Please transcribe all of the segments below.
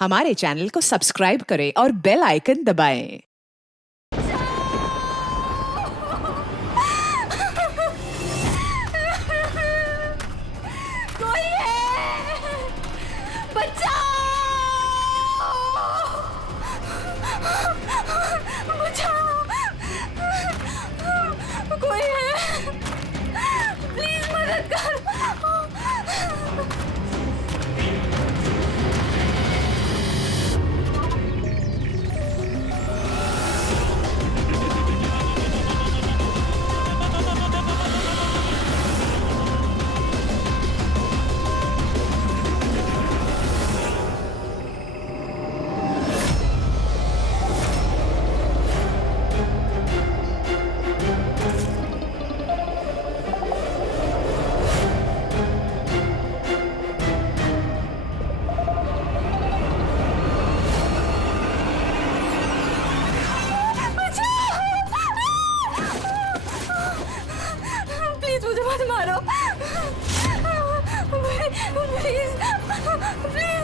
हमारे चैनल को सब्सक्राइब करें और बेल आइकन दबाएं। कोई है, बचाओ, बचाओ, कोई है, प्लीज मदद कर। प्लीज मुझे मत मारो, please please.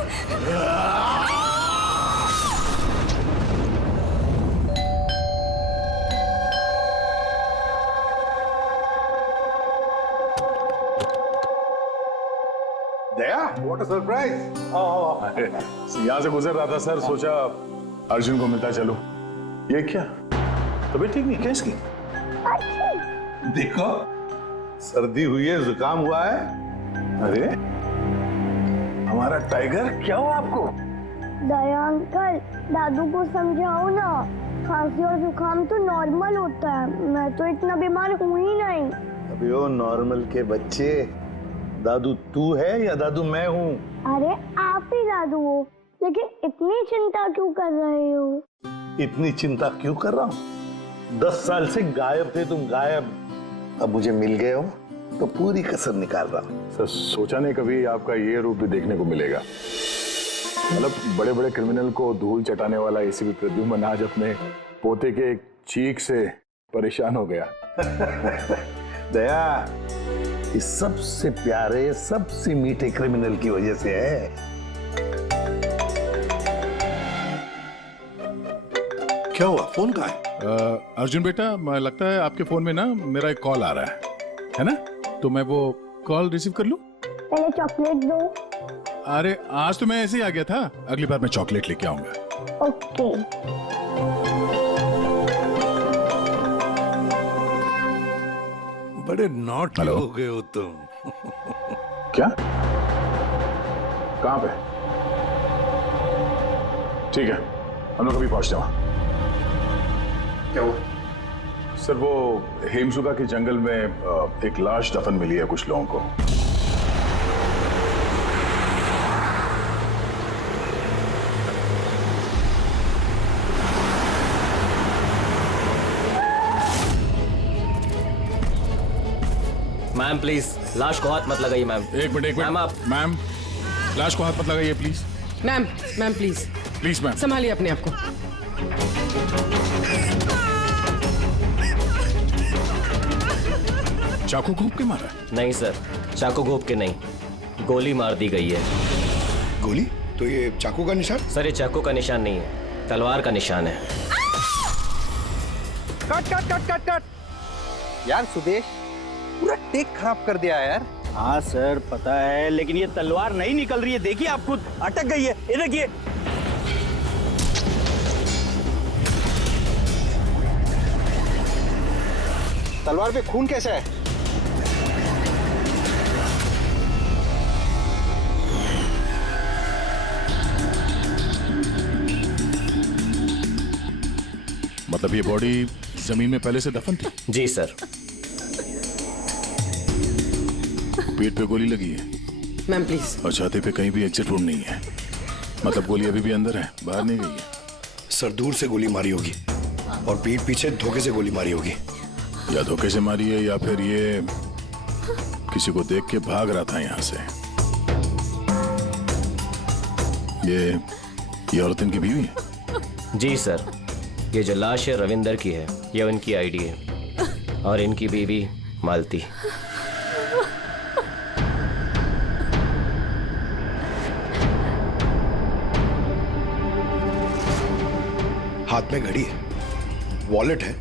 Daya, what a surprise. यहाँ से गुजर रहा था सर, सोचा अर्जुन को मिलता चलो। ये क्या, तबीयत ठीक नहीं क्या इसकी? देखो, सर्दी हुई है, जुकाम हुआ है। अरे हमारा टाइगर, क्या हुआ आपको? दया अंकल, दादू को समझाओ ना, खांसी और जुकाम तो नॉर्मल होता है, मैं तो इतना बीमार हूँ ही नहीं। अबे ओ नॉर्मल के बच्चे, दादू तू है या दादू मैं हूँ? अरे आप ही दादू हो, लेकिन इतनी चिंता क्यों कर रहे हो? इतनी चिंता क्यों कर रहा हूँ? 10 साल से गायब थे तुम, गायब। अब मुझे मिल गए हो तो पूरी कसर निकाल रहा हूँ। सर सोचा नहीं कभी आपका ये रूप भी देखने को मिलेगा। मतलब बड़े बड़े क्रिमिनल को धूल चटाने वाला एसीपी प्रद्युम्न आज अपने पोते के एक चीख से परेशान हो गया। दया, इस सबसे प्यारे, सबसे मीठे क्रिमिनल की वजह से है। क्या हुआ, फोन कहाँ है? अर्जुन बेटा, लगता है आपके फोन में ना मेरा एक कॉल आ रहा है ना? तो मैं वो कॉल रिसीव कर लूं? पहले चॉकलेट दो। अरे आज तो मैं ऐसे ही आ गया था, अगली बार मैं चॉकलेट लेके आऊंगा। ओके। बड़े नॉट हेलो। हो गए हो तुम। क्या, कहाँ पे? ठीक है, हम लोग अभी पहुंचते हैं वहां। क्या हुआ? सर वो हेमसुगा के जंगल में एक लाश दफन मिली है कुछ लोगों को। मैम प्लीज, लाश को हाथ मत लगाइए मैम। एक मिनट मैम आप, मैम लाश को हाथ मत लगाइए please. Ma'am please please ma'am, संभालिए अपने आप को। चाकू घोंप के मारा है? नहीं सर, चाकू घोंप के नहीं, गोली मार दी गई है। गोली? तो ये चाकू का निशान? सर ये चाकू का निशान नहीं है, तलवार का निशान है। Cut cut cut cut cut यार, सुदेश पूरा टेक खराब कर दिया यार। हाँ सर पता है, लेकिन ये तलवार नहीं निकल रही है, देखिए आप खुद अटक गई है, ये देखिए। तलवार पे खून कैसा है? मतलब ये बॉडी जमीन में पहले से दफन थी? जी सर। पेट पे गोली लगी है मैम प्लीज। और छाती पे कहीं भी एग्जिट वुंड नहीं है, मतलब गोली अभी भी अंदर है, बाहर नहीं गई है। सर दूर से गोली मारी होगी और पीठ पीछे धोखे से गोली मारी होगी। या धोखे से मारी है या फिर ये किसी को देख के भाग रहा था यहाँ से। ये औरत इनकी बीवी है? जी सर, ये जो लाश है रविंदर की है, ये उनकी आईडी है और इनकी बीवी मालती। हाथ में घड़ी है, वॉलेट है,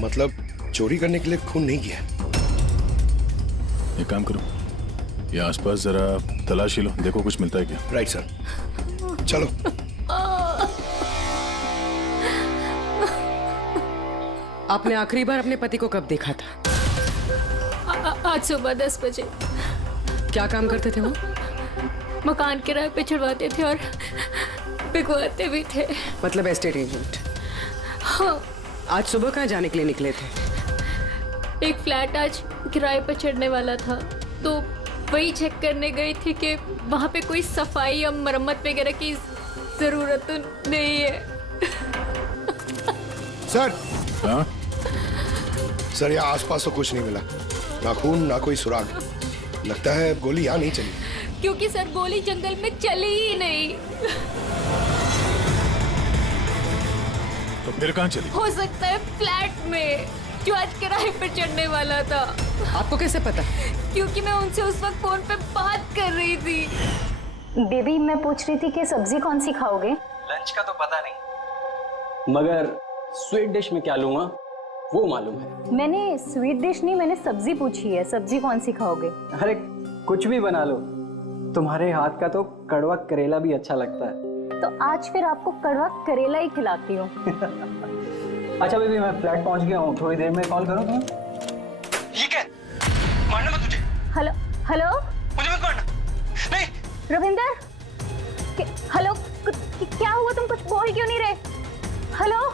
मतलब चोरी करने के लिए खून नहीं किया। एक काम करो, ये आसपास जरा तलाशी लो, देखो कुछ मिलता है क्या। राइट सर, चलो। आपने आखिरी बार अपने पति को कब देखा था? आज सुबह 10 बजे। क्या काम करते थे वो? मकान किराए पे छुड़वाते थे और बिकवाते भी थे। मतलब एस्टेट एजेंट। हाँ। आज सुबह कहाँ जाने के लिए निकले थे? एक फ्लैट आज किराए पर चढ़ने वाला था, तो वही चेक करने गई थी कि वहाँ पे कोई सफाई या मरम्मत वगैरह की जरूरत तो नहीं है। सर। हाँ? सर, यहाँ आसपास तो कुछ नहीं मिला, ना खून ना कोई सुराग। लगता है गोली यहाँ नहीं चली। क्योंकि सर गोली जंगल में चली ही नहीं। तो फिर कहाँ चली? हो सकता है फ्लैट में, जो आज किराए पर चढ़ने वाला था। आपको कैसे पता? क्योंकि मैं उनसे उस वक्त फोन पे बात कर रही थी। बेबी, मैं पूछ रही थी कि सब्जी कौन सी खाओगे? लंच का तो पता नहीं, मगर स्वीट डिश में क्या लूंगा वो मालूम है। मैंने स्वीट डिश नहीं, मैंने सब्जी पूछी है। सब्जी कौन सी खाओगे? अरे कुछ भी बना लो, तुम्हारे हाथ का तो कड़वा करेला भी अच्छा लगता है। तो आज फिर आपको कड़वा करेला ही खिलाती हूँ। अच्छा बेबी, मैं फ्लैट पहुंच गया हूँ, थोड़ी देर में कॉल करूँ तुम्हें? ये क्या? मारना मत तुझे। हेलो हेलो, मुझे मत मारना। नहीं रविंदर। हेलो, क्या हुआ? तुम कुछ बोल क्यों नहीं रहे? हेलो।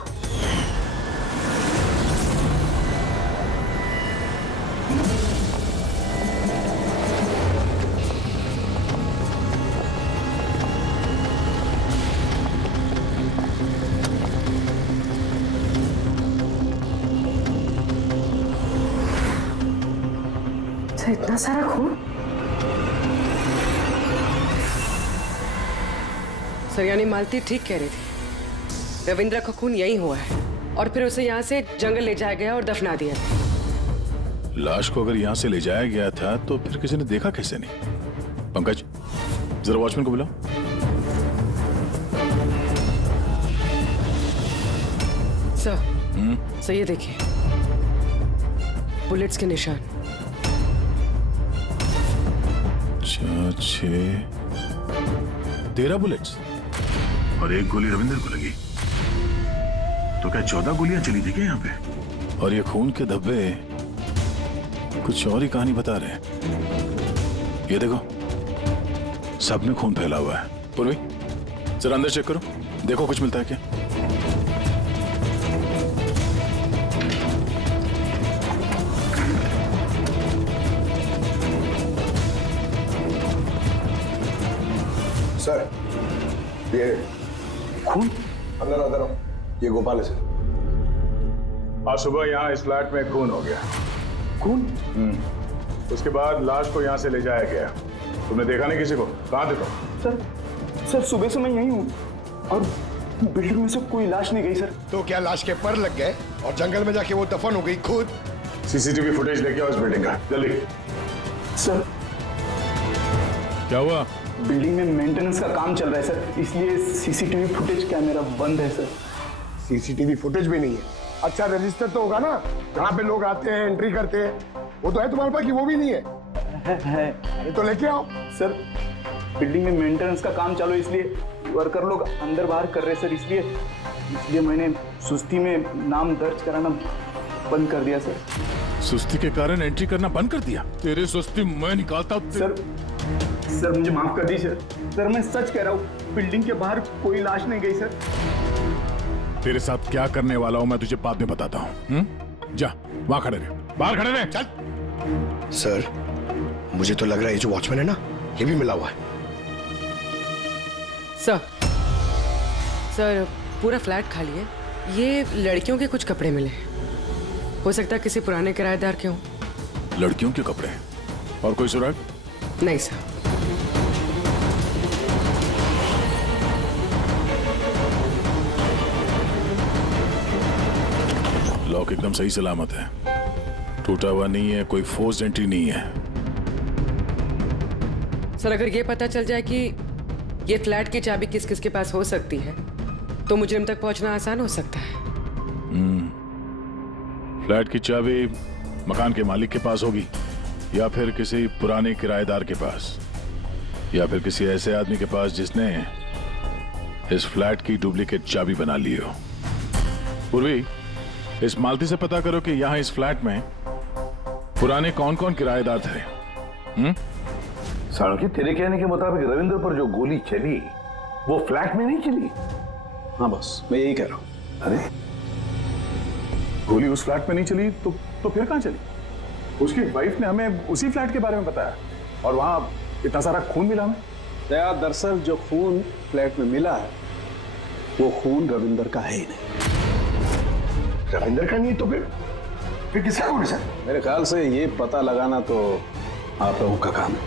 इतना सारा खून? सर, यानी मालती ठीक कह रही थी, रविंद्र का खून यही हुआ है और फिर उसे यहाँ से जंगल ले जाया गया और दफना दिया। लाश को अगर यहाँ से ले जाया गया था तो फिर किसी ने देखा कैसे नहीं? पंकज, जरा वॉचमैन को बुलाओ। सर, ये देखिए, बुलेट्स के निशान। 13 बुलेट्स और एक गोली रविंदर को लगी, तो क्या 14 गोलियां चली थी क्या यहाँ पे? और ये खून के धब्बे कुछ और ही कहानी बता रहे हैं। ये देखो, सब में खून फैला हुआ है। पूर्वी, जरा अंदर चेक करो, देखो कुछ मिलता है क्या। सर, ये खून? अंदर अंदर, ये गोपाल है सर। आज सुबह यहाँ इस फ्लैट में खून हो गया। खून? उसके बाद लाश को यहाँ से ले जाया गया। तुमने देखा नहीं किसी को? कहाँ थे तुम? सर सुबह से मैं यहीं हूँ और बिल्डिंग में से कोई लाश नहीं गई सर। तो क्या लाश के पर लग गए और जंगल में जाके वो दफन हो गई खुद? सीसीटीवी फुटेज लेके आओ इस बिल्डिंग का, जल्दी। सर, क्या हुआ? बिल्डिंग में मेंटेनेंस का काम चल रहा है सर, इसलिए सीसीटीवी फुटेज कैमरा बंद है सर। सीसीटीवी फुटेज भी नहीं है? अच्छा, रजिस्टर तो होगा ना, जहाँ पे लोग आते हैं, एंट्री करते हैं, वो तो है तुम्हारे पास कि वो भी नहीं है? है। ये तो लेके आओ। सर, बिल्डिंग में मेंटेनेंस का काम चालू है, इसलिए वर्कर लोग अंदर बाहर कर रहे हैं सर, इसलिए मैंने सुस्ती में नाम दर्ज कराना बंद कर दिया सर। सुस्ती के कारण एंट्री करना बंद कर दिया? तेरे सुस्ती मैं निकालता हूँ। सर मुझे माफ कर दीजिए सर, मैं सच कह रहा हूँ, बिल्डिंग के बाहर कोई लाश नहीं गई सर। तेरे साथ क्या करने वाला हूँ मैं तुझे बाद में बताता हूँ। जा, वहां खड़े रहे, बाहर खड़े रहे, चल। सर, मुझे तो लग रहा है ये जो वॉचमैन है ना, ये भी मिला हुआ है। सर, पूरा फ्लैट खाली है, ये लड़कियों के कुछ कपड़े मिले, हो सकता है किसी पुराने किराएदार के हों। लड़कियों के कपड़े? और कोई सुराग? नहीं सर। लॉक एकदम सही सलामत है, टूटा हुआ नहीं है, कोई फोर्स एंट्री नहीं है। सर, अगर ये पता चल जाए कि ये फ्लैट की चाबी किस किस के पास हो सकती है तो मुजरिम तक पहुंचना आसान हो सकता है। फ्लैट की चाबी मकान के मालिक के पास होगी, या फिर किसी पुराने किराएदार के पास, या फिर किसी ऐसे आदमी के पास जिसने इस फ्लैट की डुप्लीकेट चाबी बना ली हो। पूर्वी, इस मालती से पता करो कि यहां इस फ्लैट में पुराने कौन कौन किराएदार थे। साळुंखे, तेरे कहने के मुताबिक रविंद्र पर जो गोली चली वो फ्लैट में नहीं चली? हाँ बॉस, मैं यही कह रहा हूँ। अरे गोली उस फ्लैट में नहीं चली तो फिर कहां चली? उसकी वाइफ ने हमें उसी फ्लैट के बारे में बताया, और वहां इतना सारा खून मिला हमें। दरअसल जो खून फ्लैट में मिला है वो खून रविंदर का है ही नहीं। रविंदर का नहीं तो फिर किसका खून है सर? मेरे ख्याल से ये पता लगाना तो आप लोगों का काम है।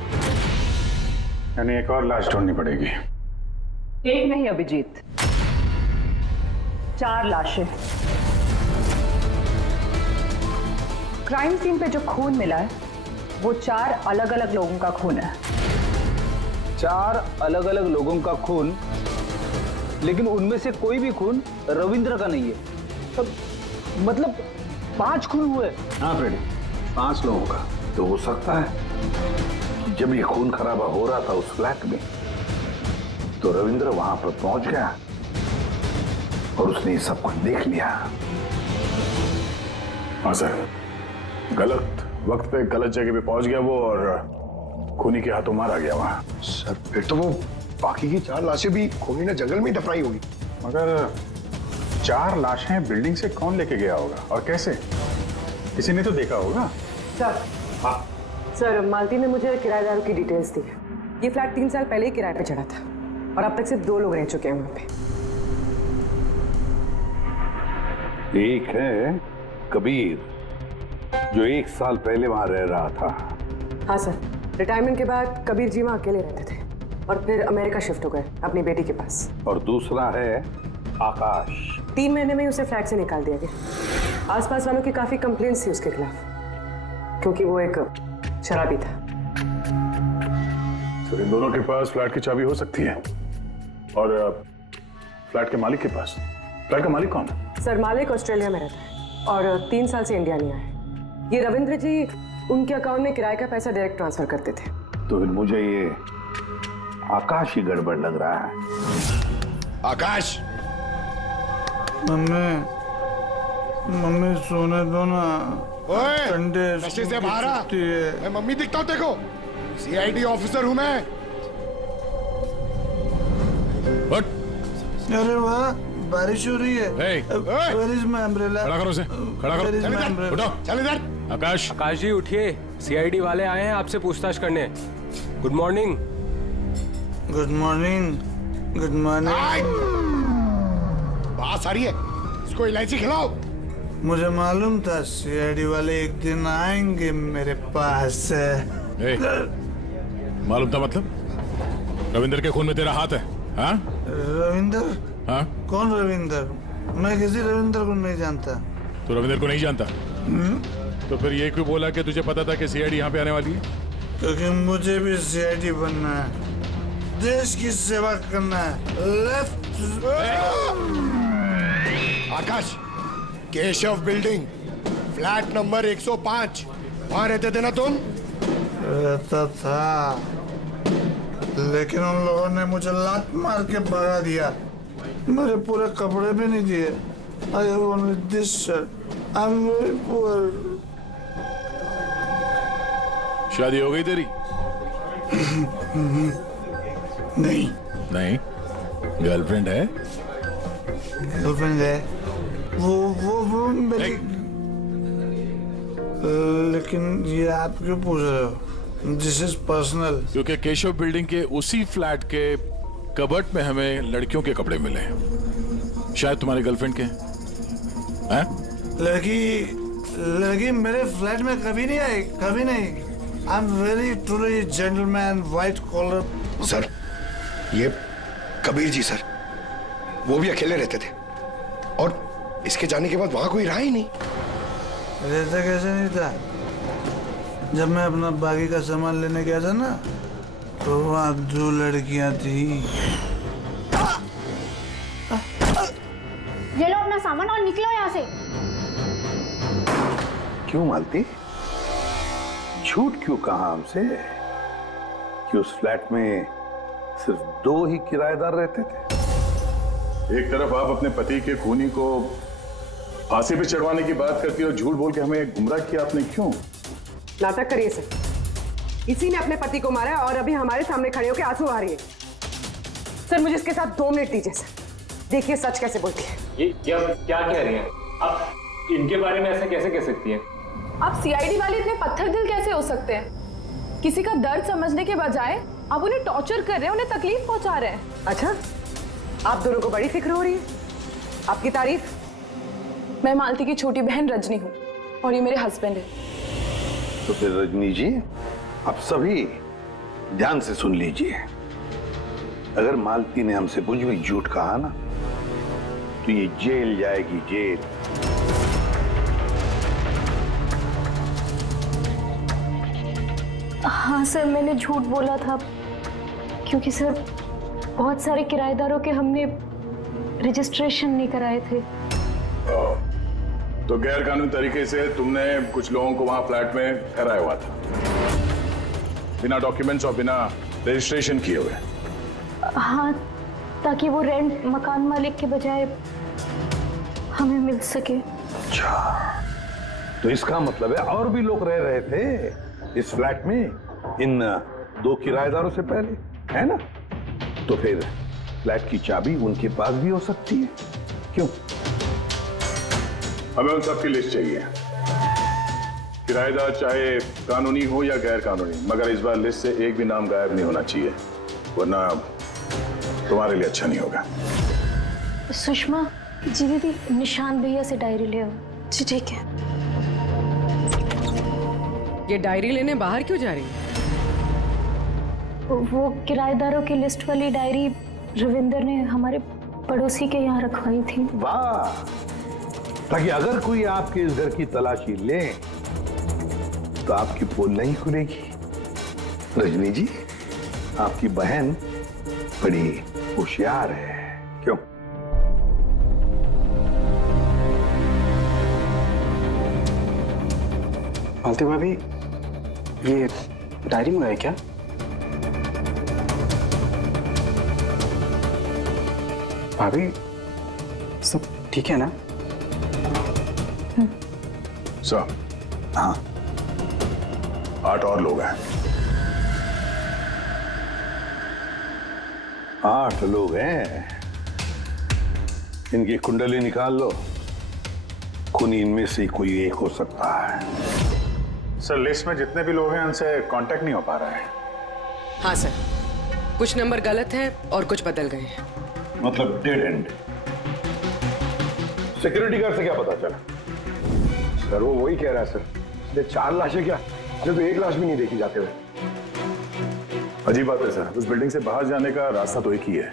यानी एक और लाश ढूंढनी पड़ेगी। एक नहीं अभिजीत, 4 लाशें। क्राइम सीन पे जो खून मिला है वो 4 अलग अलग लोगों का खून है। 4 अलग अलग लोगों का खून, लेकिन उनमें से कोई भी खून रविंद्र का नहीं है। तब मतलब 5 खून हुए। हाँ फ्रेडी, 5 लोगों का। तो हो सकता है कि जब ये खून खराबा हो रहा था उस फ्लैट में, तो रविंद्र वहां पर पहुंच गया और उसने ये सब कुछ देख लिया। हाँ सर, गलत वक्त पे गलत जगह पे पहुंच गया वो, और खूनी के हाथों मारा गया वहां। सर फिर तो वो बाकी की 4 लाशें भी खूनी ने जंगल में ही दफनाई होगी। मगर 4 लाशें बिल्डिंग से कौन लेके गया होगा और कैसे? किसी ने तो देखा होगा। सर, हाँ सर, मालती ने मुझे किराएदारों की डिटेल्स दी है। ये फ्लैट 3 साल पहले ही किराए पे चढ़ा था और अब तक सिर्फ 2 लोग रह चुके हैं वहां पे। एक है कबीर, जो 1 साल पहले वहां रह रहा था। हाँ सर, रिटायरमेंट के बाद कबीर जी वहां अकेले रहते थे और फिर अमेरिका शिफ्ट हो गए अपनी बेटी के पास। और दूसरा है आकाश। 3 महीने में ही उसे फ्लैट से निकाल दिया गया। आसपास वालों की काफी कंप्लेंट्स थी उसके खिलाफ, क्योंकि वो एक शराबी था। तो इन दोनों के पास फ्लैट की चाबी हो सकती है, और फ्लैट के मालिक के पास। फ्लैट का मालिक कौन है? सर, मालिक ऑस्ट्रेलिया में रहता है और 3 साल से इंडिया नहीं आया है। ये रविंद्र जी उनके अकाउंट में किराए का पैसा डायरेक्ट ट्रांसफर करते थे। तो फिर मुझे ये आकाश ही गड़बड़ लग रहा है। आकाश, मम्मी सोने दो ना। ओए, संडे नशे से बाहर आ। मैं मम्मी दिखता हूँ देखो, CID ऑफिसर हूँ मैं। अरे वाह, बारिश हो रही है। Where is my umbrella? खड़ा करो उसे, खड़ा करो। Where is my umbrella? उठो। चल इधर। आकाश जी उठिए, CID वाले आए हैं आपसे पूछताछ करने। Good morning. Good morning. Good morning. बात आ रही है, इसको इलायची खिलाओ। मुझे मालूम था CID वाले एक दिन आएंगे मेरे पास। मालूम था मतलब? रविंदर के खून में तेरा हाथ है? हाँ? रविंदर? हाँ? कौन रविंदर? मैं किसी रविंदर को नहीं जानता। तो रविंदर को नहीं जानता? तो फिर ये क्यों बोला कि तुझे पता था कि CID यहाँ पे आने वाली है? क्योंकि मुझे भी CID बनना है, देश की सेवा करना है। लेफ्ट। आकाश, केशव बिल्डिंग, फ्लैट नंबर 105, वहां रहते थे ना तुम? रहता था, लेकिन उन लोगों ने मुझे लात मार के भगा दिया। मेरे पूरे कपड़े भी नहीं दिए। I have only this shirt. I'm very poor. शादी हो गई तेरी? नहीं। नहीं? गर्लफ्रेंड है? गर्लफ्रेंड है। वो मेरी। लेकिन ये आप क्यों पूछ रहे हो? This is personal. क्योंकि केशव बिल्डिंग के उसी फ्लैट के कबर्ड में हमें लड़कियों के कपड़े मिले हैं, शायद तुम्हारी गर्लफ्रेंड के हैं? लड़की मेरे फ्लैट में कभी नहीं आई, कभी नहीं। I am very truly gentleman, white collar. Sir, ये कबीर जी सर, वो भी अकेले रहते थे और इसके जाने के बाद वहां कोई रहा ही नहीं। रहता कैसे नहीं था? जब मैं अपना बाकी का सामान लेने गया था ना, तो वहां 2 लड़कियां थी। सामान और निकलो यहाँ से। क्यों मालती? झूठ क्यों कहा हमसे कि उस फ्लैट में सिर्फ 2 ही किराएदार रहते थे? एक तरफ आप अपने पति के खूनी को फांसी पे चढ़वाने की बात करती हो, झूठ बोल के हमें गुमराह किया आपने, क्यों? नाटक करिए सर। इसी ने अपने पति को मारा है और अभी हमारे सामने खड़े होकर आंसू आ रही है। सर मुझे इसके साथ 2 मिनट दीजिए सर, देखिए सच कैसे बोलती है। ये क्या कह रही हैं आप? इनके बारे में ऐसा कैसे कह सकती हैं? आप सीआईडी वाले इतने पत्थर दिल कैसे हो सकते हैं? किसी का दर्द समझने के बजाय आप उन्हें टॉर्चर कर रहे हैं, उन्हें तकलीफ पहुंचा रहे हैं। अच्छा, आप दोनों को बड़ी फिक्र हो रही है? आपकी तारीफ? मैं मालती की छोटी बहन रजनी हूँ और ये मेरे हस्बैंड है। तो फिर रजनी जी, आप सभी ध्यान से सुन लीजिए। अगर मालती ने हमसे कुछ भी झूठ कहा ना, तो ये जेल जाएगी, जेल। हाँ सर, मैंने झूठ बोला था क्योंकि सर बहुत सारे किराएदारों के हमने रजिस्ट्रेशन नहीं कराए थे। तो गैर कानूनी तरीके से तुमने कुछ लोगों को वहां फ्लैट में ठहराया हुआ था, बिना डॉक्यूमेंट्स और बिना रजिस्ट्रेशन किए हुए? हाँ, ताकि वो रेंट मकान मालिक के बजाय हमें मिल सके। अच्छा, तो इसका मतलब है और भी लोग रह रहे थे इस फ्लैट में इन 2 किराएदारों से पहले, है ना? तो फिर फ्लैट की चाबी उनके पास भी हो सकती है, क्यों? हमें उन सबकी लिस्ट चाहिए, किराएदार चाहे कानूनी हो या गैर कानूनी, मगर इस बार लिस्ट से एक भी नाम गायब नहीं होना चाहिए, वरना तुम्हारे लिए अच्छा नहीं होगा। सुषमा जी, दीदी निशान भैया से डायरी ले आओ। जी ठीक है। ये डायरी लेने बाहर क्यों जा रही है? वो किराएदारों की लिस्ट वाली डायरी रविंदर ने हमारे पड़ोसी के यहाँ रखवाई थी। वाह, ताकि अगर कोई आपके इस घर की तलाशी ले तो आपकी पोल नहीं खुलेगी। रजनी जी, आपकी बहन बड़ी होशियार है, क्यों? मालती भाभी, ये डायरी मंगाई क्या? भाभी, सब ठीक है ना? सर, हाँ, 8 और लोग हैं। 8 लोग हैं। इनकी कुंडली निकाल लो, खूनी इनमें से कोई एक हो सकता है। सर, लिस्ट में जितने भी लोग हैं उनसे कांटेक्ट नहीं हो पा रहा है। हाँ सर, कुछ नंबर गलत है और कुछ बदल गए हैं। मतलब डेड एंड। सिक्योरिटी गार्ड से क्या पता चला? सर वो वही कह रहा है सर, इसलिए 4 लाशें क्या, इसलिए तो 1 लाश भी नहीं देखी जाते हुए। अजीब बात है सर, उस बिल्डिंग से बाहर जाने का रास्ता तो एक ही है।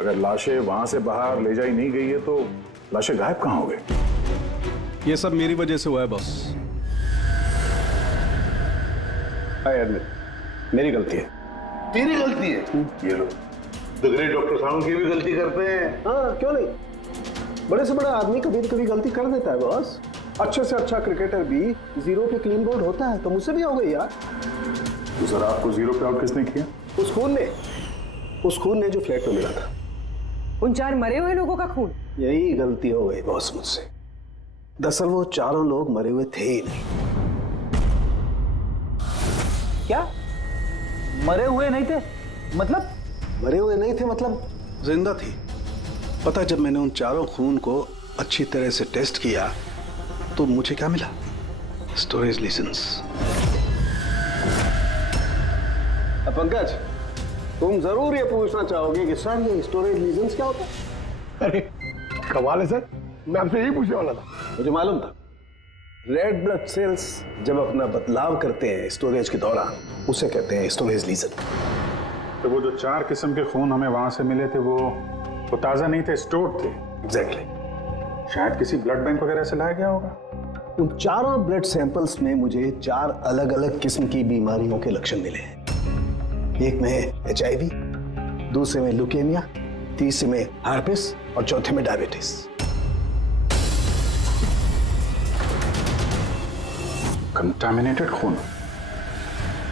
अगर लाशें वहां से बाहर ले जाई नहीं गई है तो लाशें गायब कहाँ हो गई? ये सब मेरी वजह से हुआ है बॉस। मेरी गलती है। तेरी गलती है? ये लो, द ग्रेट डॉक्टर साहब की भी गलती करते हैं। हाँ, क्यों नहीं? बड़े से बड़ा आदमी कभी न कभी गलती कर देता है बॉस। अच्छे से अच्छा क्रिकेटर भी 0 पे क्लीन बोर्ड होता है, तो मुझसे भी हो गई यार। तो सर, आपको 0 पे आउट किसने किया? उस खून ने जो फ्लैट में मिला था। उन 4 मरे हुए लोगों का खून? यही गलती हो गई बॉस मुझसे। दरअसल वो 4 लोग मरे हुए थे ही नहीं। क्या? मरे हुए नहीं थे? मतलब? मरे हुए नहीं थे मतलब जिंदा थी। पता, जब मैंने उन 4 खून को अच्छी तरह से टेस्ट किया तो मुझे क्या मिला? Storage licence. पंकज, तुम जरूर ये पूछना चाहोगे कि सर ये स्टोरेज लाइसेंस क्या होता है? अरे कमाल है सर, मैं आपसे यही पूछने वाला था। मुझे मालूम था। रेड ब्लड सेल्स जब अपना बदलाव करते हैं स्टोरेज के दौरान, उसे कहते हैं स्टोरेज लीजन। तो वो जो 4 किस्म के खून हमें वहां से मिले थे वो ताजा नहीं थे, स्टोर्ड थे। एग्जैक्टली। शायद किसी ब्लड बैंक वगैरह से लाया गया होगा। उन 4 ब्लड सैंपल्स में मुझे 4 अलग अलग किस्म की बीमारियों के लक्षण मिले हैं। एक में HIV, दूसरे में ल्यूकेमिया, तीसरे में हार्पिस और चौथे में डायबिटीज। कंटामिनेटेड खून?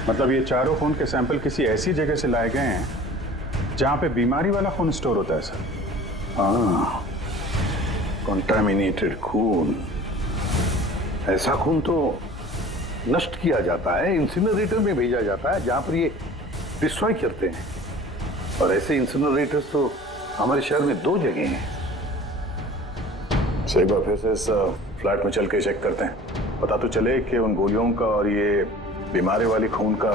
मतलब ये चारों खून के सैंपल किसी ऐसी जगह से लाए गए हैं जहां पे बीमारी वाला खून स्टोर होता है सर। हाँ, कंटामिनेटेड खून। ऐसा खून तो नष्ट किया जाता है, इंसिनरेटर में भेजा जाता है जहां पर ये डिस्ट्रॉय करते हैं। और ऐसे इंसिनरेटर्स तो हमारे शहर में 2 जगह हैं। एक बार फिर से इस फ्लैट में चल के चेक करते हैं, पता तो चले कि उन गोलियों का और ये बीमारी वाली खून का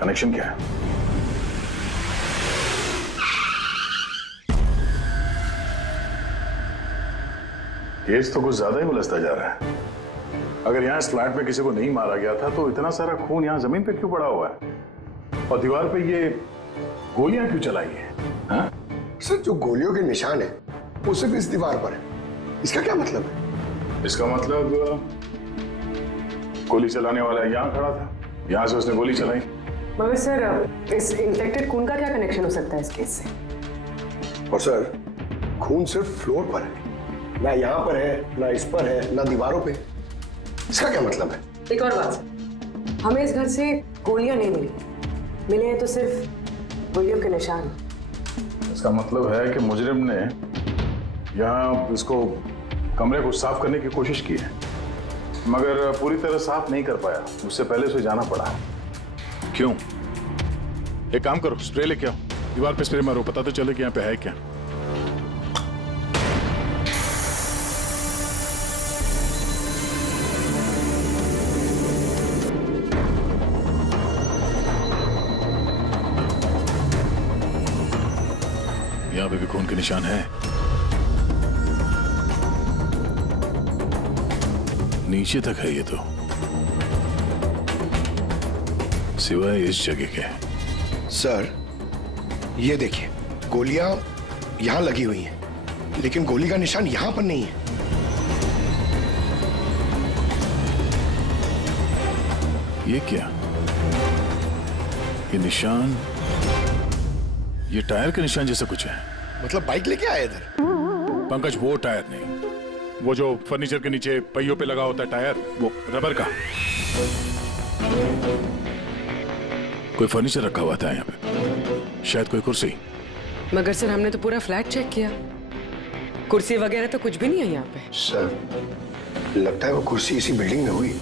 कनेक्शन क्या है। केस तो कुछ ज्यादा ही उलझता जा रहा है। अगर यहाँ इस फ्लैट में किसी को नहीं मारा गया था तो इतना सारा खून यहाँ जमीन पे क्यों पड़ा हुआ है? और दीवार पे ये गोलियां क्यों चलाई हैं? हाँ? सर, जो गोलियों के निशान है वो सिर्फ इस दीवार पर है। इसका क्या मतलब है? इसका मतलब गोली चलाने वाला यहाँ खड़ा था, यहाँ से उसने गोली चलाई। मगर सर, इस इन्फेक्टेड खून का क्या कनेक्शन हो सकता है इस केस से? और सर, खून सिर्फ फ्लोर पर है, ना यहाँ पर है, ना इस पर है, ना दीवारों पे। इसका क्या मतलब है? एक और बात सर, हमें इस घर से गोलियां नहीं मिली, मिले हैं तो सिर्फ गोलियों के निशान। इसका मतलब है कि मुजरिम ने यहाँ इसको कमरे को साफ करने की कोशिश की है, मगर पूरी तरह साफ नहीं कर पाया, उससे पहले उसे जाना पड़ा। क्यों? एक काम करो, स्प्रे लेके आओ, दीवार पे स्प्रे मारो, पता तो चले कि यहाँ पे है क्या। यहाँ पे भी खून के निशान है, नीचे तक है ये तो, सिवाय इस जगह के। सर, ये देखिए, गोलियां यहां लगी हुई हैं, लेकिन गोली का निशान यहां पर नहीं है। ये क्या? ये निशान, ये टायर के निशान जैसा कुछ है। मतलब बाइक लेके आए इधर? पंकज, वो टायर नहीं, वो जो फर्नीचर के नीचे पहियों पे लगा होता है टायर, वो रबर का। कोई फर्नीचर रखा हुआ था यहाँ पे, शायद कोई कुर्सी। मगर सर, हमने तो पूरा फ्लैट चेक किया, कुर्सी वगैरह तो कुछ भी नहीं है यहाँ पे। सर, लगता है वो कुर्सी इसी बिल्डिंग में हुई,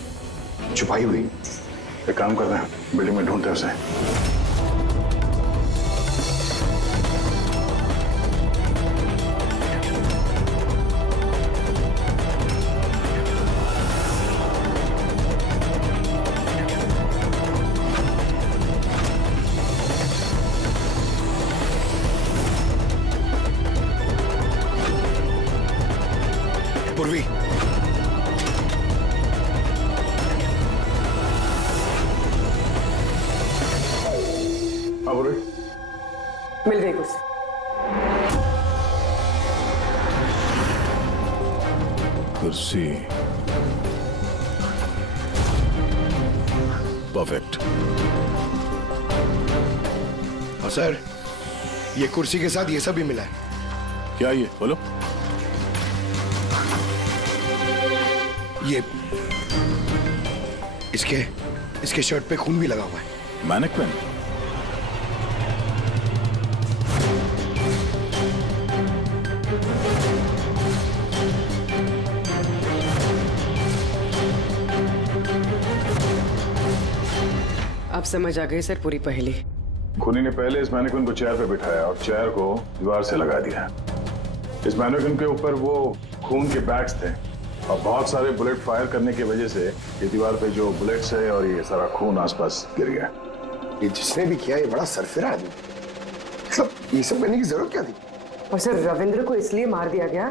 छुपाई हुई। एक काम करते हैं, बिल्डिंग में ढूंढते हैं उसे। पूर्वी, मिल गई कुर्सी। कुर्सी परफेक्ट। और सर, ये कुर्सी के साथ ये सब भी मिला है। क्या ये? बोलो। ये इसके शर्ट पे खून भी लगा हुआ है। मैनिक्विन? अब समझ आ गई सर पूरी पहेली। खूनी ने पहले इस मैनिक्विन को चेयर पे बिठाया और चेयर को दीवार से लगा दिया। इस मैनिक्विन के ऊपर वो खून के बैग्स थे और बहुत सारे बुलेट फायर करने की वजह से ये दीवार पे जो बुलेट्स है और ये सारा खून आसपास गिर गया। ये जिसने भी किया, ये बड़ा सरफिरा आदमी। मतलब ये सब करने की जरूरत क्या थी? और सर, रविंद्र को इसलिए मार दिया गया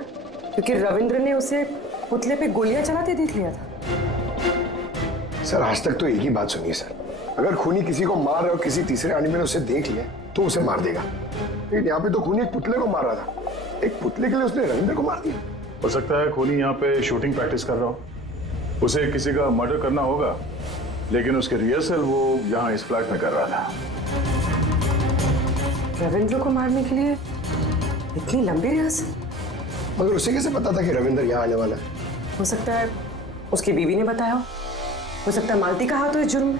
क्योंकि रविंद्र ने उसे पुतले पे गोलियां चलाते देख लिया था। सर, आज तक तो एक ही बात सुनिए सर, अगर खूनी किसी को मार रहा और किसी तीसरे आदमी ने उसे देख लिया तो उसे मार देगा, लेकिन यहाँ पे तो खूनी एक पुतले को मार रहा था, एक पुतले के लिए उसने रविंद्र को मार दिया। हो सकता है खूनी यहाँ पे शूटिंग प्रैक्टिस कर रहा हो, उसे किसी का मर्डर करना होगा, लेकिन उसके रिहर्सल वो यहाँ इस फ्लैट में कर रहा था। रविंद्र को मारने के लिए इतनी लंबी रिहर्सल? मगर उसे कैसे पता था कि रविंद्र यहाँ आने वाला है? हो सकता है उसकी बीवी ने बताया हो। हो सकता है मालती का हाथ हो इस जुर्म में।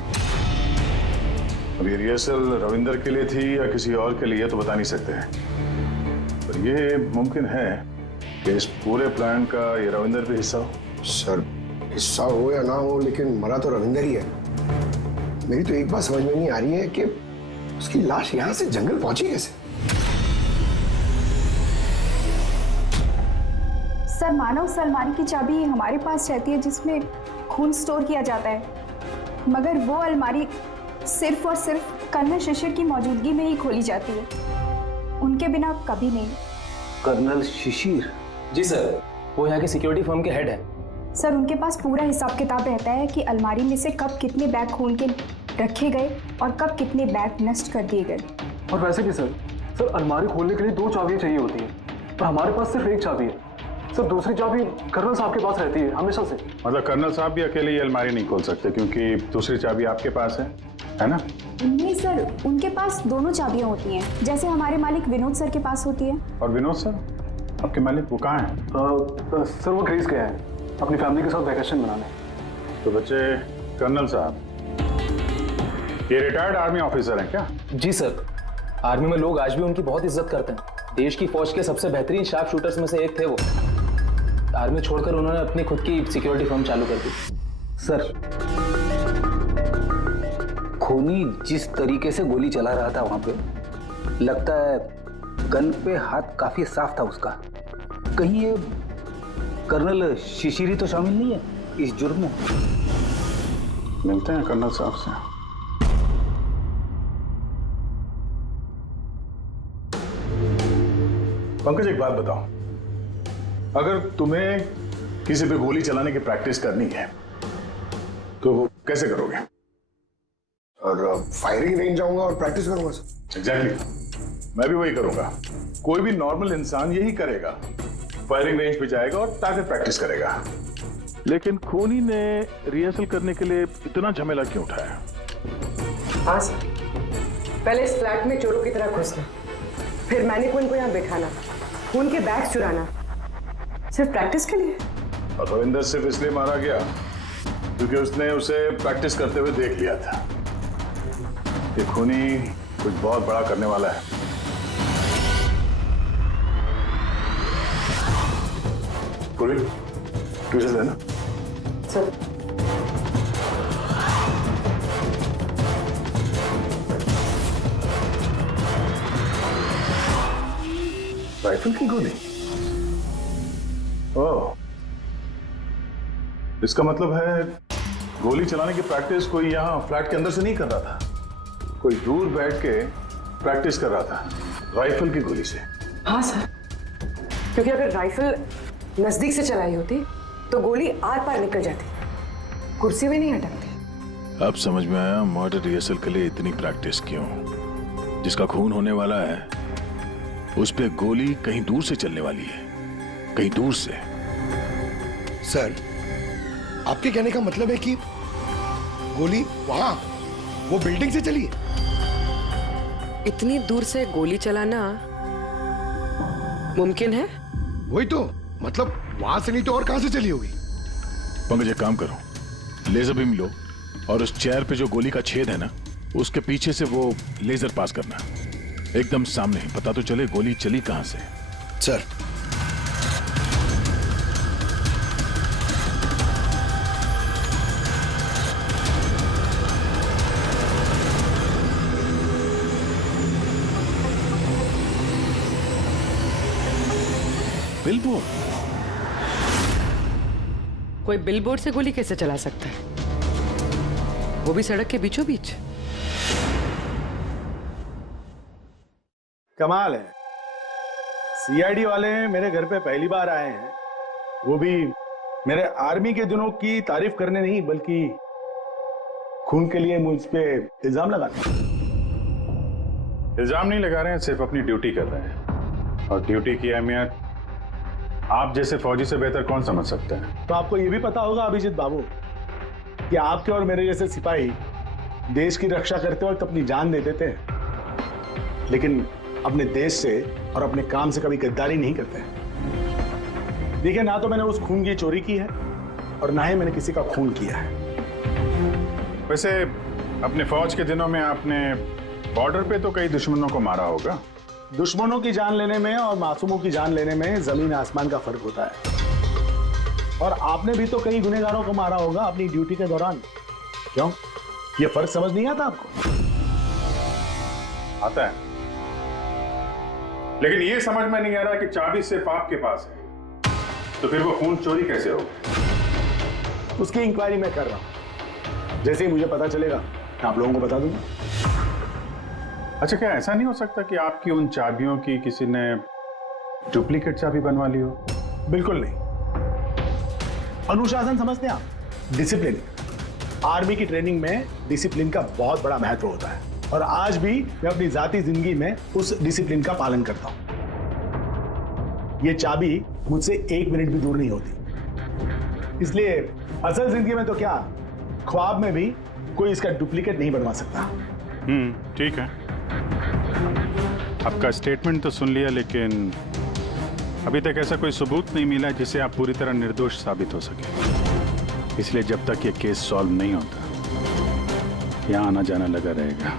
अब ये रिहर्सल रविंदर के लिए थी या किसी और के लिए तो बता नहीं सकते हैं, पर ये मुमकिन है कि इस पूरे प्लान का ये रविंदर भी हिस्सा हो। सर हिस्सा हो या ना हो, लेकिन मरा तो रविंदर ही है। मेरी तो एक बात समझ में नहीं आ रही है कि उसकी लाश यहाँ से जंगल पहुंची कैसे। सर मानो उस अलमारी की चाबी हमारे पास रहती है जिसमें खून स्टोर किया जाता है, मगर वो अलमारी सिर्फ और सिर्फ कर्नल शिशिर की मौजूदगी में ही खोली जाती है, उनके बिना कभी नहीं। कर्नल शिशिर? जी सर, वो यहाँ के सिक्योरिटी फर्म के हेड है। सर उनके पास पूरा हिसाब किताब रहता है कि अलमारी में से कब कितने बैग खून के रखे गए और कब कितने बैग नष्ट कर दिए गए। और वैसे भी सर अलमारी खोलने के लिए 2 चाबियां चाहिए होती हैं, पर हमारे पास सिर्फ 1 चाबी है। सर दूसरी चाबी कर्नल साहब के पास रहती है हमेशा से। मतलब कर्नल साहब भी अकेले ये अलमारी नहीं खोल सकते क्योंकि दूसरी चाबी आपके पास है ना? नहीं सर, उनके पास दोनों चाबियां होती हैं, जैसे हमारे मालिक विनोद सर के पास होती है। और विनोद सर आपके मालिक वो कहाँ हैं? सर वो ग्रीस गए हैं अपनी फैमिली के साथ वैकेशन मनाने। तो बच्चे कर्नल साहब ये रिटायर्ड आर्मी ऑफिसर हैं क्या? जी सर, आर्मी में लोग आज भी उनकी बहुत इज्जत करते हैं। देश की फौज के सबसे बेहतरीन शार्प शूटर्स में से एक थे वो। आर्मी छोड़कर उन्होंने अपनी खुद की सिक्योरिटी फर्म चालू कर दी। सर खूनी जिस तरीके से गोली चला रहा था वहां पे, लगता है गन पे हाथ काफी साफ था उसका। कहीं ये कर्नल शिशिरी तो शामिल नहीं है इस जुर्म में? मिलते हैं कर्नल साहब से। पंकज एक बात बताओ, अगर तुम्हें किसी पे गोली चलाने की प्रैक्टिस करनी है तो कैसे करोगे? और फायरिंग रेंज जाऊंगा और प्रैक्टिस करूंगा सर। एग्जैक्टली, मैं भी वही करूंगा। कोई भी नॉर्मल इंसान यही करेगा, फायरिंग रेंज पे जाएगा और टारगेट प्रैक्टिस करेगा। लेकिन खूनी ने रिहर्सल करने के लिए इतना झमेला क्यों उठाया? हाँ सर, पहले इस फ्लैट में चोरों की तरह घुसना, फिर मैनिक्विन को यहाँ बिठाना, खून के बैग चुराना, सिर्फ प्रैक्टिस के लिए। और रविंदर सिर्फ इसलिए मारा गया क्योंकि उसने उसे प्रैक्टिस करते हुए देख लिया था। ये खूनी कुछ बहुत बड़ा करने वाला है। पूरी ट्यूशन देना सर। राइफल की गोली? ओह, इसका मतलब है गोली चलाने की प्रैक्टिस कोई यहाँ फ्लैट के अंदर से नहीं कर रहा था, कोई दूर बैठ के प्रैक्टिस कर रहा था राइफल की गोली से। हाँ सर, क्योंकि अगर राइफल नजदीक से चलाई होती तो गोली आर पार निकल जाती, कुर्सी में नहीं अटकती। अब समझ में आया मर्डर रिहर्सल के लिए इतनी प्रैक्टिस क्यों। जिसका खून होने वाला है उस पे गोली कहीं दूर से चलने वाली है, कहीं दूर से। सर आपके कहने का मतलब है कि गोली वहां वो बिल्डिंग से चली है? इतनी दूर से गोली चलाना मुमकिन है? वही तो, मतलब वहां से नहीं तो और कहां से चली होगी? पंकज एक काम करो, लेजर बीम लो और उस चेयर पे जो गोली का छेद है ना, उसके पीछे से वो लेजर पास करना, एकदम सामने, पता तो चले गोली चली कहां से। Sir billboard? कोई बिलबोर्ड से गोली कैसे चला सकता है, वो भी सड़क के बीचों बीच? कमाल है, सीआईडी वाले मेरे घर पे पहली बार आए हैं, वो भी मेरे आर्मी के दिनों की तारीफ करने नहीं बल्कि खून के लिए मुझ पे इल्जाम लगाने। इल्जाम नहीं लगा रहे हैं, सिर्फ अपनी ड्यूटी कर रहे हैं, और ड्यूटी की अहमियत आप जैसे फौजी से बेहतर कौन समझ सकता है। तो आपको ये भी पता होगा अभिजीत बाबू कि आपके और मेरे जैसे सिपाही देश की रक्षा करते वक्त अपनी जान दे देते हैं, लेकिन अपने देश से और अपने काम से कभी गद्दारी नहीं करते हैं। देखिए, ना तो मैंने उस खून की चोरी की है और ना ही मैंने किसी का खून किया है। वैसे अपने फौज के दिनों में आपने बॉर्डर पे तो कई दुश्मनों को मारा होगा। दुश्मनों की जान लेने में और मासूमों की जान लेने में जमीन आसमान का फर्क होता है। और आपने भी तो कई गुनहगारों को मारा होगा अपनी ड्यूटी के दौरान। क्यों, ये फर्क समझ नहीं आता आपको? आता है, लेकिन ये समझ में नहीं आ रहा कि चाबी सिर्फ आपके पास है, तो फिर वो खून चोरी कैसे होगा? उसकी इंक्वायरी मैं कर रहा हूं। जैसे ही मुझे पता चलेगा आप लोगों को बता दूंगा। अच्छा, क्या ऐसा नहीं हो सकता कि आपकी उन चाबियों की किसी ने डुप्लीकेट चाबी बनवा ली हो? बिल्कुल नहीं। अनुशासन समझते हैं आप? डिसिप्लिन। आर्मी की ट्रेनिंग में डिसिप्लिन का बहुत बड़ा महत्व होता है और आज भी मैं अपनी जाती जिंदगी में उस डिसिप्लिन का पालन करता हूं। ये चाबी मुझसे 1 मिनट भी दूर नहीं होती, इसलिए असल जिंदगी में तो क्या, ख्वाब में भी कोई इसका डुप्लीकेट नहीं बनवा सकता। ठीक है, आपका स्टेटमेंट तो सुन लिया, लेकिन अभी तक ऐसा कोई सबूत नहीं मिला जिससे आप पूरी तरह निर्दोष साबित हो सके। इसलिए जब तक ये केस सॉल्व नहीं होता, यहाँ आना जाना लगा रहेगा।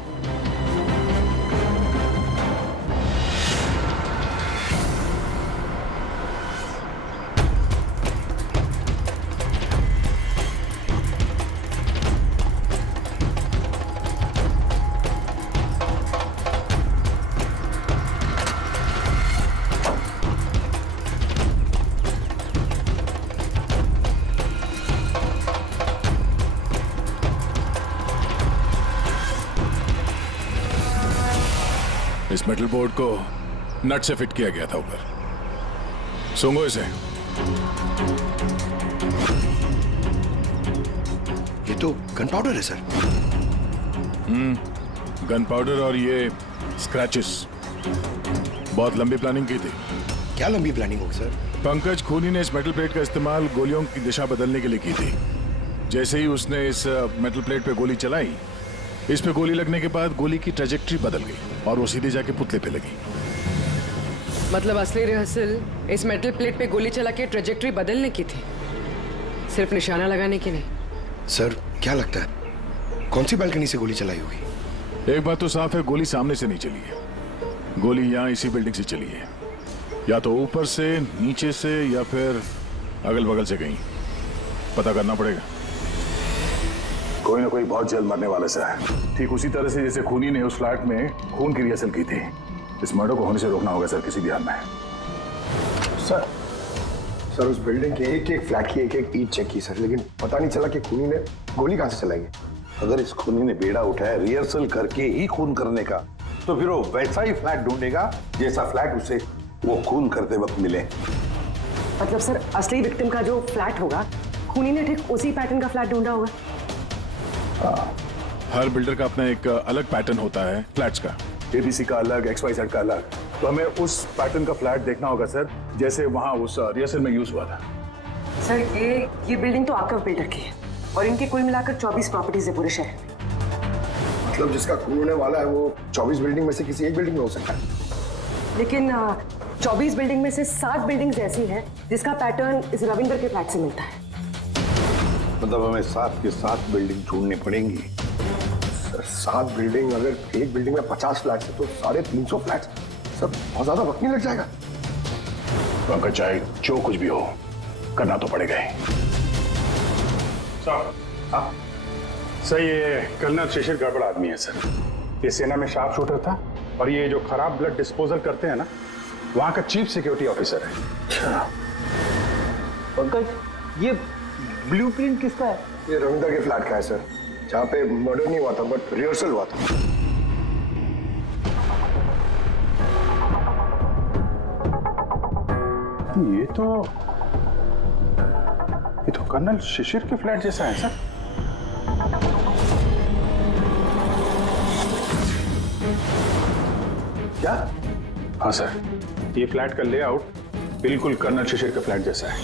इस मेटल बोर्ड को नट से फिट किया गया था ऊपर। सूंघो इसे। ये तो गन पाउडर है सर। गन पाउडर और ये स्क्रैचेस। बहुत लंबी प्लानिंग की थी। क्या लंबी प्लानिंग होगी सर? पंकज खूनी ने इस मेटल प्लेट का इस्तेमाल गोलियों की दिशा बदलने के लिए की थी। जैसे ही उसने इस मेटल प्लेट पे गोली चलाई, इस पे गोली लगने के बाद गोली की ट्रेजेक्ट्री बदल गई और वो सीधे जाके पुतले पे लगी। मतलब असली रिहर्सल इस मेटल प्लेट पे गोली चला के ट्रेजेक्ट्री बदलने की थी, सिर्फ निशाना लगाने की नहीं। सर क्या लगता है कौन सी बालकनी से गोली चलाई होगी? एक बात तो साफ है, गोली सामने से नहीं चली है। गोली यहाँ इसी बिल्डिंग से चली है, या तो ऊपर से, नीचे से, या फिर अगल बगल से कहीं। पता करना पड़ेगा। कोई ना कोई बहुत जल्द मरने वाला सा है, ठीक उसी तरह से जैसे खूनी ने उस फ्लैट में खून की रिहर्सल की थी। इस मर्डर को होने से रोकना होगा सर, किसी भी हाल में। सर उस बिल्डिंग के एक एक फ्लैट की एक एक ईंट चेक की सर, लेकिन पता नहीं चला कि खूनी ने गोली कहां से चलाई है। अगर इस खूनी ने बेड़ा उठाया रिहर्सल करके ही खून करने का, तो फिर वो वैसा ही फ्लैट ढूंढेगा जैसा फ्लैट उसे वो खून करते वक्त मिले। मतलब सर असली विक्टिम का जो फ्लैट होगा, खूनी ने ठीक उसी पैटर्न का फ्लैट ढूंढा होगा। हर बिल्डर का अपना एक अलग पैटर्न होता है फ्लैट्स का। एबीसी का अलग, XYZ का अलग। तो हमें उस पैटर्न का फ्लैट देखना होगा सर, जैसे वहां उस रिहर्सल में यूज हुआ था। सर ये बिल्डिंग तो आकव बिल्डर की है और इनकी कुल मिलाकर 24 प्रॉपर्टीज है पूरे शहर में। मतलब जिसका खून होने वाला है वो 24 बिल्डिंग में से किसी एक बिल्डिंग में हो सकता है। लेकिन 24 बिल्डिंग में से 7 बिल्डिंग्स ऐसी हैं जिसका पैटर्न इस रविंदर के फ्लैट से मिलता है। मतलब हमें 7 के 7 बिल्डिंग ढूंढनी पड़ेंगी। 7 बिल्डिंग, अगर एक बिल्डिंग में 50 फ्लैट है तो 350 फ्लैट, सब बहुत ज्यादा वक्त नहीं लग जाएगा। पंकज चाहे जो कुछ भी हो, करना तो पड़ेगा ही। सर ये कर्नल शिशिर गड़बड़ आदमी है सर। ये सेना में शार्प शूटर था और ये जो खराब ब्लड डिस्पोजल करते हैं ना, वहां का चीफ सिक्योरिटी ऑफिसर है। अच्छा पंकज, ये ब्लूप्रिंट किसका है? ये रविंदर के फ्लैट का है सर, जहाँ पे मर्डर नहीं हुआ था बट रिहर्सल हुआ था। ये तो कर्नल शिशिर के फ्लैट जैसा है सर। क्या? हाँ सर, ये फ्लैट का लेआउट बिल्कुल कर्नल शिशिर के फ्लैट जैसा है।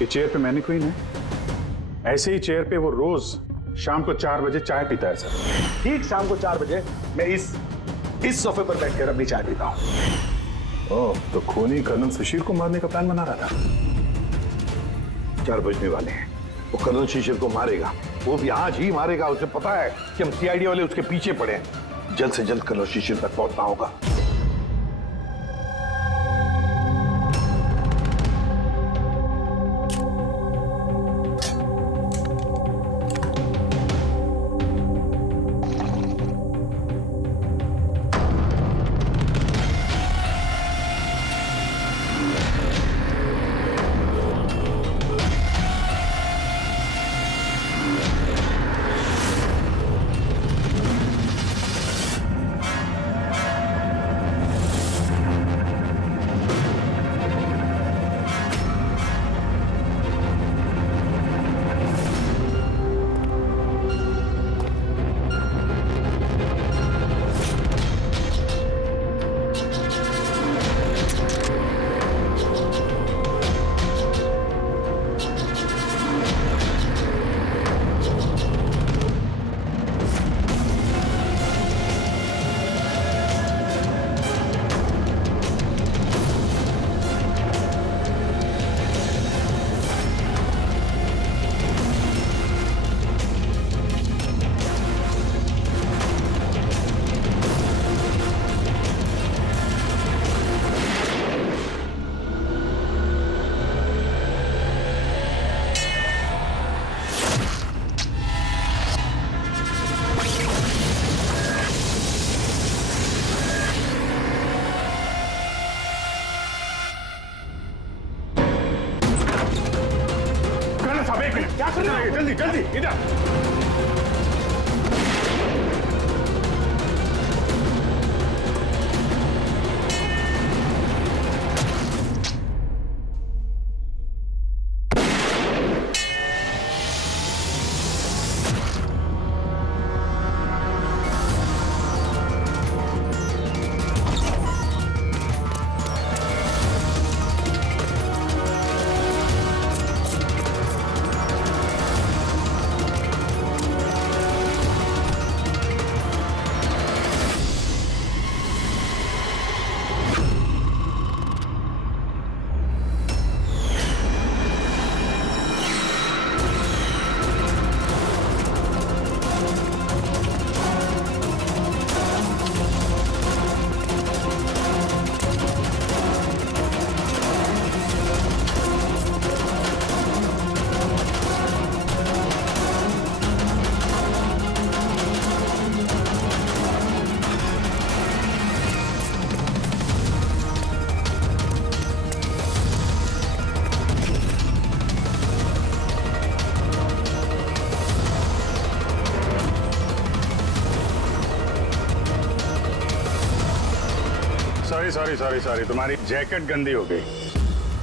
ये चेयर पे मैनिक्विन है, ऐसे ही चेयर पे वो रोज शाम को 4 बजे चाय पीता है सर। ठीक शाम को 4 बजे मैं इस सोफे पर बैठकर अपनी चाय पीता हूँ। ओह, तो खूनी कर्नल शिशिर को मारने का प्लान बना रहा था। 4 बजने वाले हैं, वो कर्नल शिशिर को मारेगा, वो भी आज ही मारेगा। उसे पता है कि हम सीआईडी वाले उसके पीछे पड़े हैं। जल्द से जल्द कर्नल शिशिर तक पहुंचना होगा। क्या कर रहे हैं? जल्दी जल्दी इधर। सॉरी तुम्हारी जैकेट गंदी हो गई।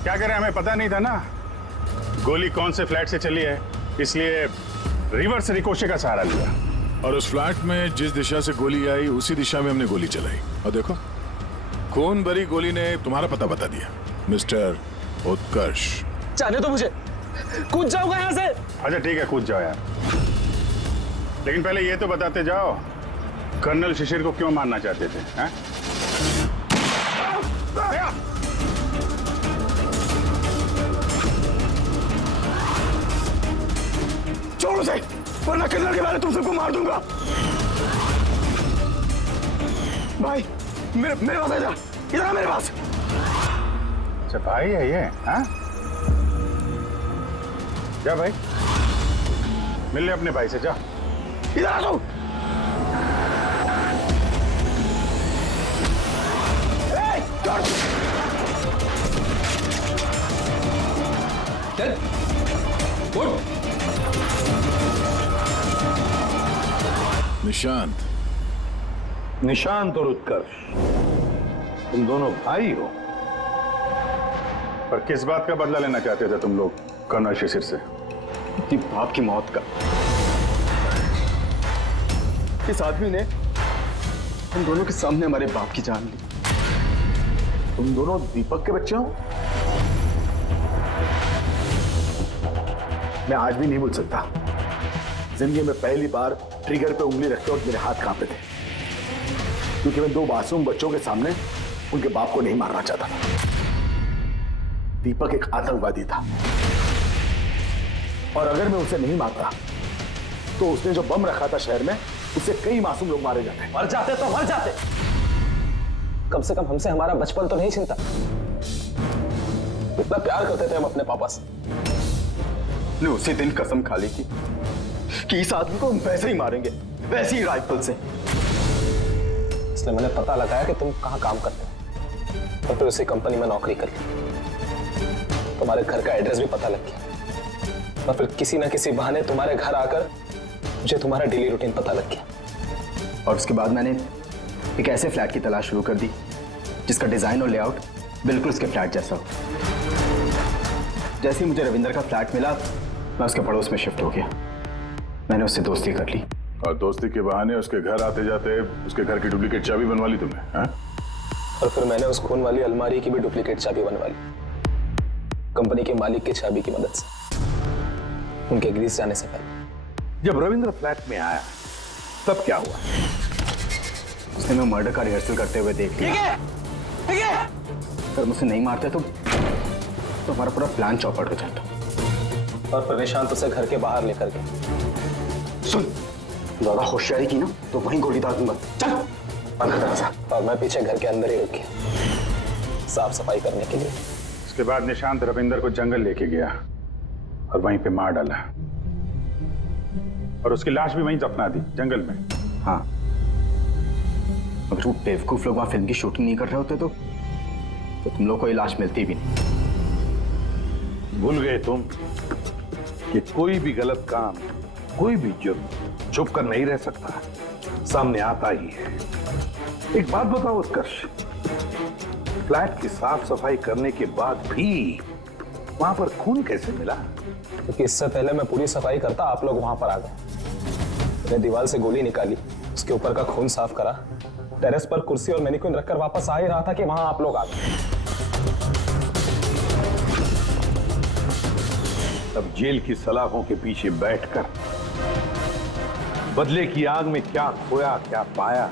क्या करें, हमें पता नहीं था ना गोली कौन से फ्लैट से चली है, इसलिए रिवर्स रिकोशे का सहारा लिया। और उस फ्लैट में जिस दिशा से गोली आई उसी दिशा में हमने गोली चलाई और देखो खून भरी गोली ने तुम्हारा पता बता दिया। मिस्टर उत्कर्ष, जाने दो मुझे, कूद जाऊंगा यहाँ से। अच्छा ठीक है, कूद जाओ यार, लेकिन पहले ये तो बताते जाओ कर्नल शिशिर को क्यों मारना चाहते थे? हैं? छोड़ उसे, वरना कर्नल के बारे तुम सबको मार दूंगा। भाई मेरे पास आ जा, इधर आ मेरे पास। अच्छा भाई है ये? हाँ जा भाई, मिल ले अपने भाई से, जा इधर आ तू। निशांत और उत्कर्ष, तुम दोनों भाई हो। पर किस बात का बदला लेना चाहते थे तुम लोग कर्नल शिशिर से? अपनी बाप की मौत का। इस आदमी ने हम दोनों के सामने हमारे बाप की जान ली। तुम दोनों दीपक के बच्चे हो? मैं आज भी नहीं भूल सकता, जिंदगी में पहली बार ट्रिगर पे उंगली रखते वक्त मेरे हाथ कांपे थे, क्योंकि मैं 2 मासूम बच्चों के सामने उनके बाप को नहीं मारना चाहता था। दीपक एक आतंकवादी था और अगर मैं उसे नहीं मारता तो उसने जो बम रखा था शहर में, उससे कई मासूम लोग मारे जाते। मर जाते तो मर जाते, कम से कम हमसे हमारा बचपन तो नहीं छीनता। इतना प्यार करते थे हम अपने पापा से। ने उसी दिन कसम खा ली थी कि इस आदमी को हम वैसे ही मारेंगे, वैसे ही राइफल से। इसलिए मैंने पता लगाया कि तुम कहाँ काम करते हो और फिर उसी कंपनी में नौकरी कर ली। तुम्हारे घर का एड्रेस भी पता लग गया और फिर किसी ना किसी बहाने तुम्हारे घर आकर मुझे तुम्हारा डेली रूटीन पता लग गया। और उसके बाद मैंने एक ऐसे फ्लैट की तलाश शुरू कर दी जिसका डिजाइन और लेआउट बिल्कुल उसके फ्लैट जैसा हो। जैसे ही मुझे रविंदर का फ्लैट मिला, मैं उसके पड़ोस में शिफ्ट हो गया। मैंने उससे दोस्ती कर ली और दोस्ती के बहाने उसके घर आते जाते उसके घर की डुप्लीकेट चाबी बनवा ली तुमने, हाँ? और फिर मैंने उस खून वाली अलमारी की भी डुप्लीकेट चाबी बनवा ली, कंपनी के मालिक की चाबी की मदद से, उनके ग्रीस जाने से पहले। जब रविंद्र फ्लैट में आया तब क्या हुआ? उसने मैं मर्डर का रिहर्सल करते हुए देख लिया। अगर मुझसे नहीं मारते तो हमारा पूरा प्लान चौपट हो जाता। और फिर निशांत उसे घर के बाहर लेकर गए। सुन, ज्यादा होशियारी की ना तो वहीं गोली दाग दूंगा। चल बंद कर दरवाजा। और मैं पीछे घर के अंदर ही रुक गया साफ सफाई करने के लिए। उसके बाद निशांत रविंदर को जंगल लेके गया और वहीं पे मार डाला और उसकी लाश भी वहीं दफना दी जंगल में। हाँ, अगर वो बेवकूफ लोग वहां फिल्म की शूटिंग नहीं कर रहे होते तो तुम लोग को ये लाश मिलती भी नहीं। भूल गए तुम कि कोई भी गलत काम, कोई भी जुर्म छुप कर नहीं रह सकता, सामने आता ही है। एक बात बताओ उत्कर्ष, फ्लैट की साफ सफाई करने के बाद भी वहां पर खून कैसे मिला? क्योंकि इससे पहले मैं पूरी सफाई करता आप लोग वहां पर आ गए। मैंने दीवार से गोली निकाली, उसके ऊपर का खून साफ करा, टेरेस पर कुर्सी और मैनिक्विन रखकर वापस आ ही रहा था कि वहां आप लोग आ गए। अब जेल की सलाखों के पीछे बैठकर बदले की आग में क्या खोया क्या पाया,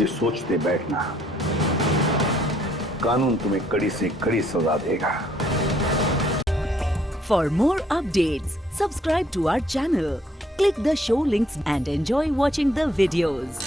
ये सोचते बैठना, कानून तुम्हें कड़ी से कड़ी सजा देगा। For more updates, subscribe to our channel, click the show links and enjoy watching the videos.